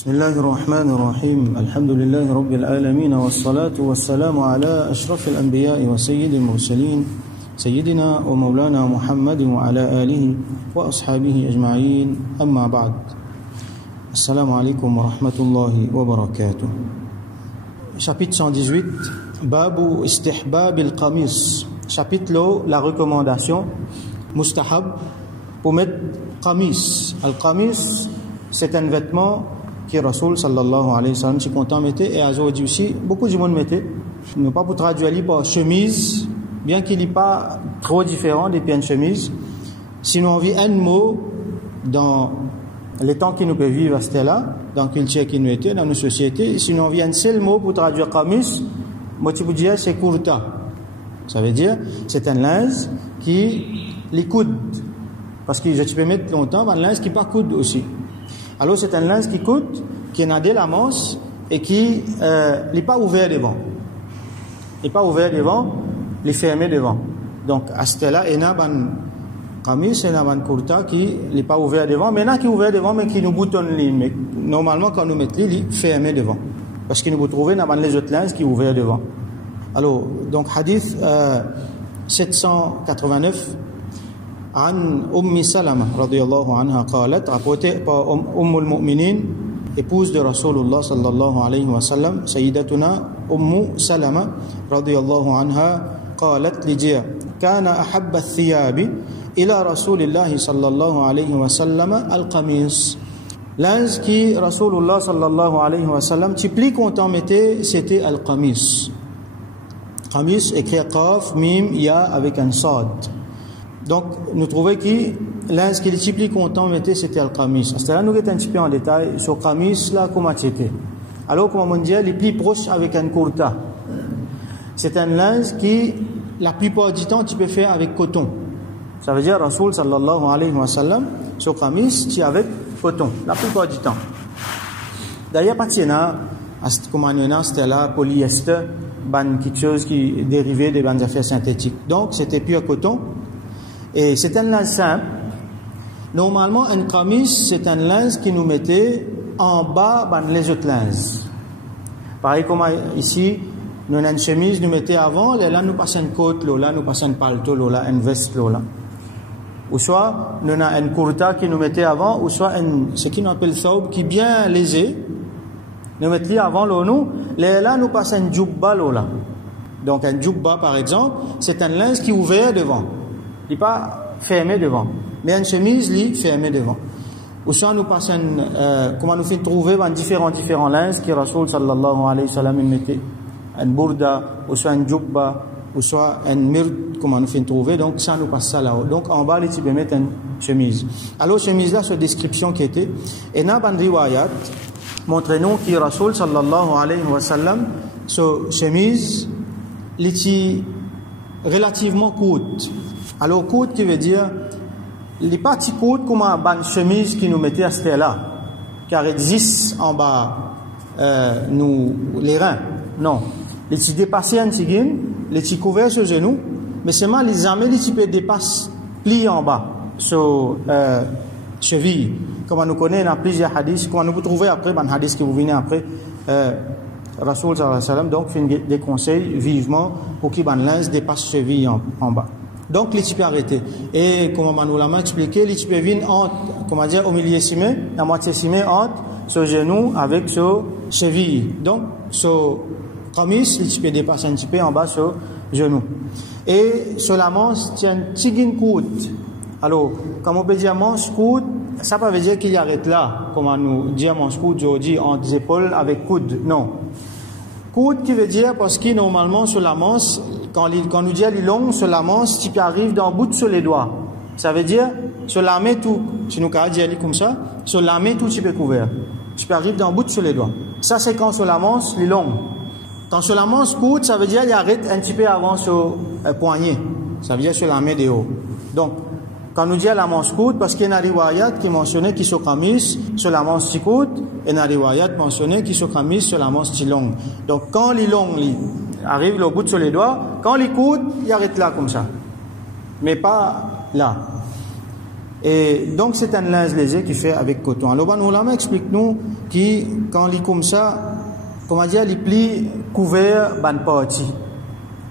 بسم الله الرحمن الرحيم الحمد لله رب العالمين والصلاة والسلام على أشرف الأنبياء وسيد المرسلين سيدنا ومولانا محمد وعلى آله وأصحابه أجمعين أما بعد السلام عليكم ورحمة الله وبركاته. Chapitre 118 Babu istihbab al-qamis. Chapitre lo, la recommandation mustahab pour mettre qamis. Al-qamis, c'est un vêtement que Rasul sallallahu alayhi wa sallam si content mettait, et aujourd'hui aussi beaucoup de monde mettait. Non pas pour traduire par chemise, bien qu'il n'est pas trop différent des pieds de chemise. Sinon on vit un mot dans les temps qui nous peut vivre à ce là, dans le culture qui nous était, dans nos sociétés. Sinon on vit un seul mot pour traduire qamis, moi tu peux dire c'est kurta. Ça veut dire c'est un linge qui les coude, parce que je peux mettre longtemps un linge qui pas coude aussi. Alors c'est un linge qui coûte, qui n'a de la manche et qui n'est pas ouvert devant. Il n'est pas ouvert devant, il est fermé devant. Donc à ce là, il y a un qamis, il y a un kurta qui n'est pas ouvert devant, mais il y a qui est ouvert devant, mais qui nous boutonne. Mais normalement, quand nous mettons, il est fermé devant. Parce que nous trouvons dans les autres linges qui est ouvert devant. Alors, donc hadith 789. عن سلمة رضي الله عنها قالت rapporté par المؤمنين épouse de Rasulullah صلى الله عليه وسلم سيدتنا سلمة رضي الله عنها قالت لجيا كان أحب الثياب إلى رسول الله صلى الله عليه وسلم القميص. Linge qui Rasulullah صلى الله عليه وسلم qui plus content mettait, c'était al-qamis. Qamis écrit qaf mim ya avec un sad. Donc, nous trouvons que l'un qui est le plus content mettait, c'était le qamis. C'est là nous avons un petit peu en détail sur le qamis là comment c'était. Alors, comme on dit, les plus proches avec un kurta. C'est un linge qui, la plupart du temps, tu peux faire avec coton. Ça veut dire, Rasul sallallahu alayhi wa sallam, sur le qamis, tu es avec coton, la plupart du temps. D'ailleurs, pas de comme on a, c'était là, polyester, quelque chose qui est dérivé des affaires synthétiques. Donc, c'était pur coton. Et c'est un linge simple. Normalement, un qamis, c'est un linge qui nous mettait en bas les autres linges. Pareil comme ici, nous avons une chemise, nous mettait avant, là nous passons une côte, là nous passons un palto, là une veste, là. Ou soit, nous avons un kurta qui nous mettait avant, ou soit ce qu'on appelle thawb qui est bien lésé. Nous mettions avant, là nous passons un jubba, là. Donc un jubba, par exemple, c'est un linge qui est ouvert devant. Il n'est pas fermé devant, mais une chemise, il est fermé devant. Ou soit nous passons, comment nous faisons trouver différents linges qui Rasul sallallahu alayhi wa sallam mettait, un burda, ou soit un jubba, ou soit un mird, comment nous faisons trouver, donc ça nous passe ça là-haut. Donc en bas, tu peux mettre une chemise. Alors chemise là, cette description qui était, et dans une riwayat, montrez-nous que Rasul sallallahu alayhi wa sallam, cette chemise, elle est relativement courte. Alors, courte qui veut dire, les parties courtes comme une chemise qui nous mettait à ce là, car il existe en bas, les reins. Non. Les petits dépassés un petit guin, les petits couverts sur genoux, mais seulement les armées, les petits dépassent, plient en bas, sur, cheville. Comme nous connaissons dans plusieurs hadiths, comme nous vous trouvez après, dans hadith que vous venez après, Rasul sallallahu alayhi wa sallam, donc, fait des conseils vivement pour qu'il linge dépasse cheville en bas. Donc, les types arrêtés. Et, comme on l'a expliqué, les types viennent entre, comment dire, au milieu simé, la moitié simé entre ce genou avec ce cheville. Donc, ce qamis, les types dépassent un petit peu en bas ce genou. Et, sur la manche, tient une tigine courte. Alors, comme on peut dire manche courte, ça ne veut pas dire qu'il arrête là, comme on nous dit manche courte, aujourd'hui, entre les épaules avec coude. Non. Courte qui veut dire, parce que normalement, sur la manche, quand nous dit elle est longue, sur la manche, tu peux arriver dans le bout sur les doigts. Ça veut dire, sur la main, tout, si nous dit elle est comme ça, sur la main, tout, tu peux couvrir. Tu peux arriver dans le bout sur les doigts. Ça, c'est quand sur la manche, elle est longue. Quand sur la manche courte, ça veut dire, il arrête un petit peu avant sur le poignet. Ça veut dire sur la main de haut. Donc, quand nous dit la manche courte, parce qu'il y a une riwayat qui mentionnait qu'il sur qamis, sur la manche si courte, et une riwayat mentionnait qu'il sur qamis, sur la manche si longue. Donc, quand il est long, il arrive au bout sur les doigts, quand il est courte, il arrête là, comme ça. Mais pas là. Et donc c'est un linge léger qui fait avec coton. Alors ban ulama explique nous qui quand il comme ça, comment dire, les plis couverts ban partie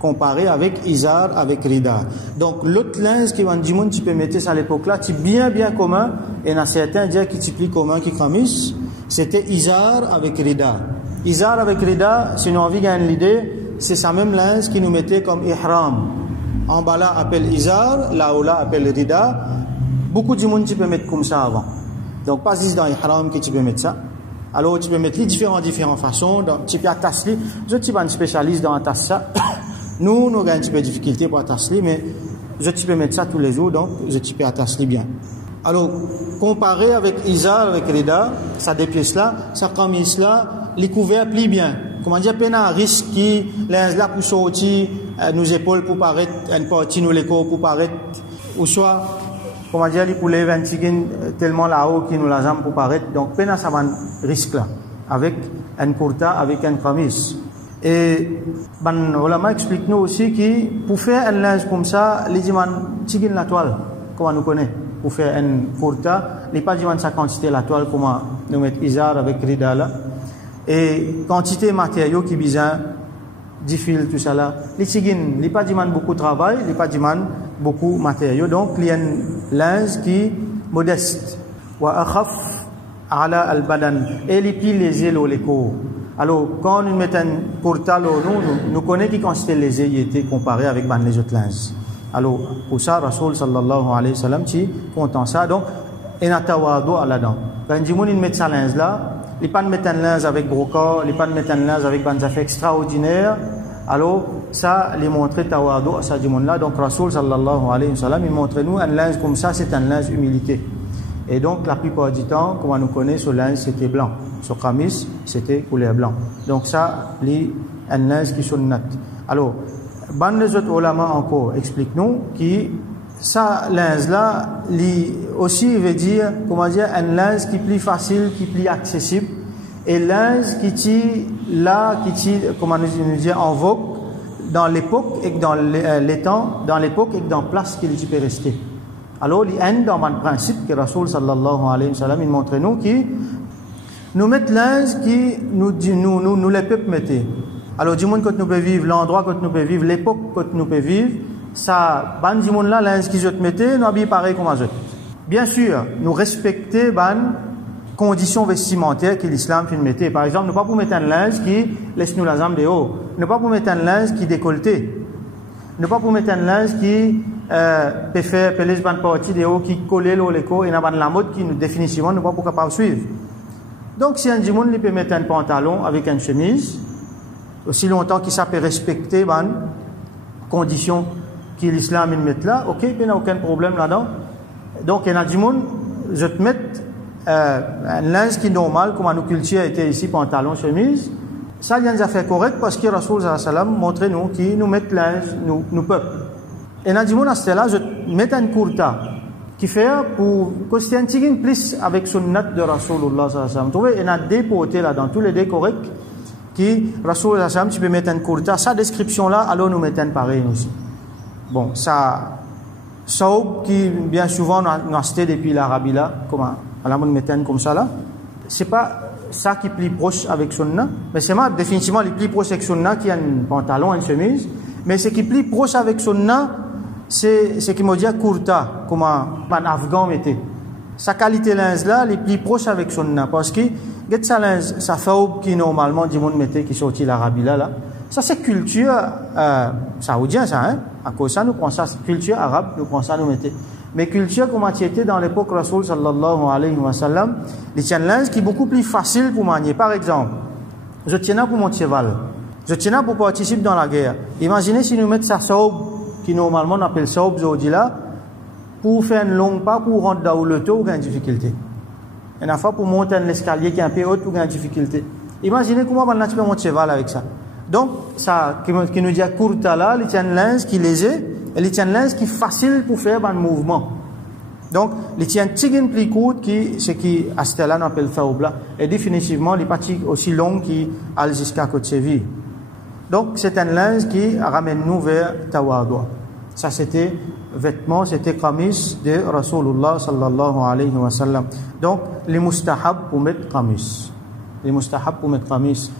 comparé avec izar avec rida. Donc l'autre linge qui van dimoun tu peux mettre ça à l'époque là, c'est bien commun et dans certains dire qui plus commun qui kamis, c'était izar avec rida. Izar avec rida, si nous envie gagner l'idée, c'est ça même linge qui nous mettait comme ihram. En bas là appelle izar, là où là appelle rida. Beaucoup de monde tu peux mettre comme ça avant. Donc pas juste dans ihram que tu peux mettre ça. Alors tu peux mettre les différentes façons. Donc tu peux attacher. Je suis pas un spécialiste dans attacher ça. Nous avons un petit peu de difficulté pour attacher, mais je peux mettre ça tous les jours, donc je peux attacher bien. Alors comparé avec izar, avec rida, ça des pièces là, ça camis là, les couverts plient bien. Comment dire, peine à risque qui linge là pour sortir, nos épaules pour paraître, une partie nous les corps pour paraître, ou soit comment dire, les poulets ventigines tellement là-haut qui nous la jambe pour paraître. Donc, peine ça va risque là, avec un kurta, avec un kamis. Et, ban, ulama explique nous aussi que, pour faire un linge comme ça, les diman, tigin la toile, comment nous connaît, pour faire un kurta, les pas diman sa quantité la toile, comment nous mettre izar avec rida là. Et, quantité matériaux qui besoin, 10 fils, tout ça là. Les tigin, les pas diman beaucoup de travail, les pas diman beaucoup de matériaux. Donc, il y a un linge qui modeste. Wa akhaf ala al-badan. Et les pieds lésés, les corps. Alors, quand nous mettons un kurta, nous connaissons qui considère lésé, il était comparé avec les autres linges. Alors, pour ça, Rasoul sallallahu alayhi wa sallam, tu content ça. Donc, il y a un tawadu à là-dedans. Quand ils mettent ça linge là, ils ne pas mettre un linge avec gros corps, ils ne pas mettre un linge avec des affaires extraordinaires. Alors, ça, les montrer tawadu à ça du monde-là. Donc, Rasoul sallallahu alayhi wa sallam, il montre nous un linge comme ça, c'est un linge humilité. Et donc, la plupart du temps, comme on nous connaît, ce linge, c'était blanc. Ce kamis, c'était couleur blanc. Donc, ça, un linge qui sunnat. Alors, ban les autres ulama encore, explique-nous, que ça, linge-là, aussi veut dire, comment dire, un linge qui est plus facile, qui est plus accessible. Et linge qui est là, qui est, comment nous dire, en vogue dans l'époque et dans les temps, dans l'époque et dans la place qu'il peut rester. Alors, il y a un principe que Rasoul sallallahu alayhi wa sallam il montre nous qui nous met linge qui nous les peuples mettaient. Alors, du monde que nous pouvons vivre, l'endroit que nous pouvons vivre, l'époque que nous pouvons vivre, ça, ban du monde là, linge qui je te mettais, nous habillons pareil comme eux. Bien sûr, nous respecter ban conditions vestimentaires que l'islam fait mettre. Par exemple, ne pas pour mettre un linge qui laisse nous la jambe de haut. Ne pas pour mettre un linge qui décolleté. Ne pas pour mettre un linge qui peut faire les bandes parties de haut qui colle l'écho et n'a pas la mode qui nous définitivement ne pas pour capable suivre. Donc si un monde il peut mettre un pantalon avec une chemise aussi longtemps qu'il peut respecter ban conditions que l'islam il met là, OK, il n'y a aucun problème là-dedans. Donc il y a du monde je te mets un linge qui est normal comme à nos cultures était ici pantalon chemise. Ça il y a une affaire correcte parce que Rasoul sallallahu alayhi wa sallam montre nous qui nous met linge nous peuple. Et dans du monde à cela, je mets un kurta qui fait pour que c'est un petit plus avec sunnat de Rasulullah sallallahu alayhi wa sallam. Vous voyez, il y a des potés là dans tous les deux corrects qui Rasulullah sallallahu alayhi wa sallam, tu peux mettre un kurta. Sa description là, alors nous mettons un pareil aussi. Bon, ça, saoub qui bien souvent nous acheté depuis l'Arabie là, comment, alors nous mettons comme ça là. C'est pas ça qui est plus proche avec sunna, mais c'est moi définitivement le plus proche avec sunna qui a un pantalon, une chemise, mais ce qui est plus proche avec sunna c'est ce qui me dit kurta, comme un afghan mettait. Sa qualité linge là, les plus proche avec sunna, parce que get sa linge, sa faoub qui normalement du monde mettait qui sortit l'Arabie là, ça c'est culture saoudienne ça, hein. À cause ça nous prend ça, c'est culture arabe, nous prend ça nous mettait. Mais culture comme tu étais dans l'époque Rasoul sallallahu alayhi wa sallam, les tiens linge qui est beaucoup plus facile pour manier. Par exemple, je tiens là pour mon cheval, je tiens là pour participer dans la guerre. Imaginez si nous mettons sa saoub qui normalement on appelle saoub aujourd'hui là, pour faire une longue pas, pour rentrer dans le taux, ou une difficulté. Et une fois pour monter un escalier qui est un peu haut, ou une difficulté. Imaginez comment on peut monter cheval avec ça. Donc, ça, qui nous dit à kurta là, il tient une linge qui est léger, et il tient une linge qui est facile pour faire un mouvement. Donc, il tient un tigin plus court qui, ce qui, à ce là, on appelle saoub là, et définitivement, il n'est pas aussi long qui a jusqu'à côté de vie. Donc, c'est un linge qui ramène nous vers Tawadu. Ça c'était vêtements, c'était qamis de Rasulullah sallallahu alayhi wa sallam. Donc les mustahab pour mettre qamis. Les mustahab pour mettre qamis.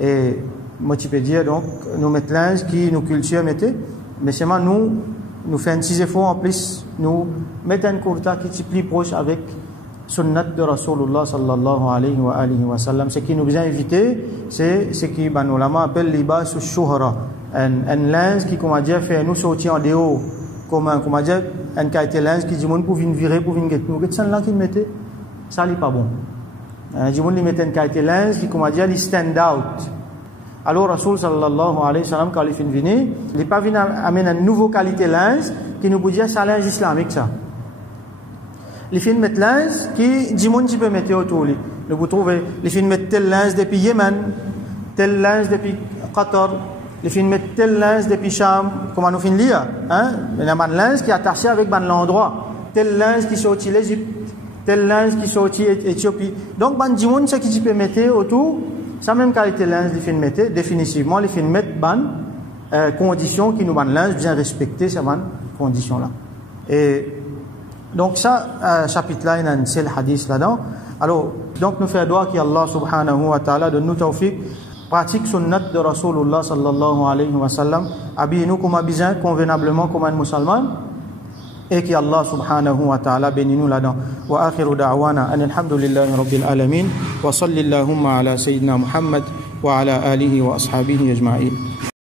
Et moi tu peux dire donc nous mettons linge qui nous culture mettez, mais seulement nous faisons un petit effort en plus, nous mettons un kurta qui est plus proche avec sunnat de Rasulullah sallallahu alayhi wa sallam. Ce qui nous vient éviter, c'est ce qui ben ulama appelle libas shuhra, un linge qui comment dire fait nous sortir en dehors, comment dire un qualité linge qui dit monde pour venir virer pour venir get nous, c'est là qui mettait ça n'est pas bon. Du monde il mettait un qualité linge qui comment dire il stand out. Alors Rasul sallallahu alayhi wa sallam quand il fin venir, il n'est pas venu amener une nouvelle qualité linge qui nous peut dire ça linge islamique ça. Les films mettent linge qui du monde qui peut mettre autour lui. Vous trouvez les films mettent tel linge depuis Yémen, tel linge depuis Qatar, les films mettent tel linge depuis Cham, comment nous finit lire hein? Il y a un linge qui est attaché avec l'endroit, tel linge qui sorti l'Égypte, tel linge qui sorti Éthiopie. Donc du monde ce qui peut mettre autour, ça même qualité linge les films mettent définitivement les films mettent conditions qui nous linge bien respecter ces conditions là. Et donc ça, chapitre-là, il y a un seul hadith là-dedans. Alors, donc nous faisons doigt qu'Allah subhanahu wa ta'ala donne nous tawfiq, pratique sunnat de Rasulullah sallallahu alayhi wa sallam, habillez-nous comme habillés, convenablement comme un musulman, et qu'Allah subhanahu wa ta'ala bénit nous là-dedans. Wa akhiru da'wana, alhamdulillahi rabbil alamin, wa salli allahumma ala sayyidina Muhammad, wa ala alihi wa ashabihi ajma'in.